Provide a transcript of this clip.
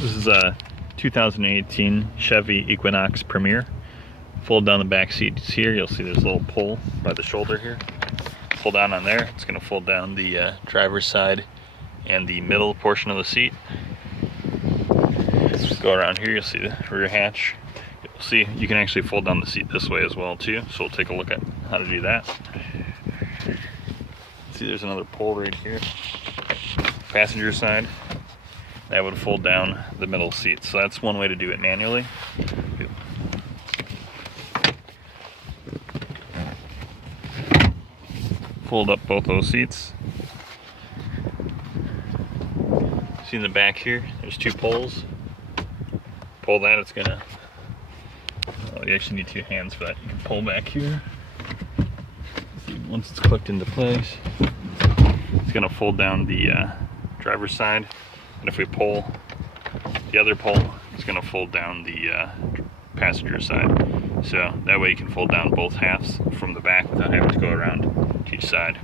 This is a 2018 Chevy Equinox Premier. Fold down the back seats here. You'll see there's a little pull by the shoulder here. Pull down on there. It's going to fold down the driver's side and the middle portion of the seat. Let's go around here. You'll see the rear hatch. You'll see you can actually fold down the seat this way as well too. So we'll take a look at how to do that. See, there's another pull right here. Passenger side. That would fold down the middle seat. So that's one way to do it manually. Fold up both those seats. See in the back here, there's two pulls. Pull that, it's gonna, oh, you actually need two hands for that. You can pull back here. Once it's clicked into place, it's gonna fold down the driver's side. And if we pull the other pull, it's going to fold down the passenger side. So that way you can fold down both halves from the back without having to go around to each side.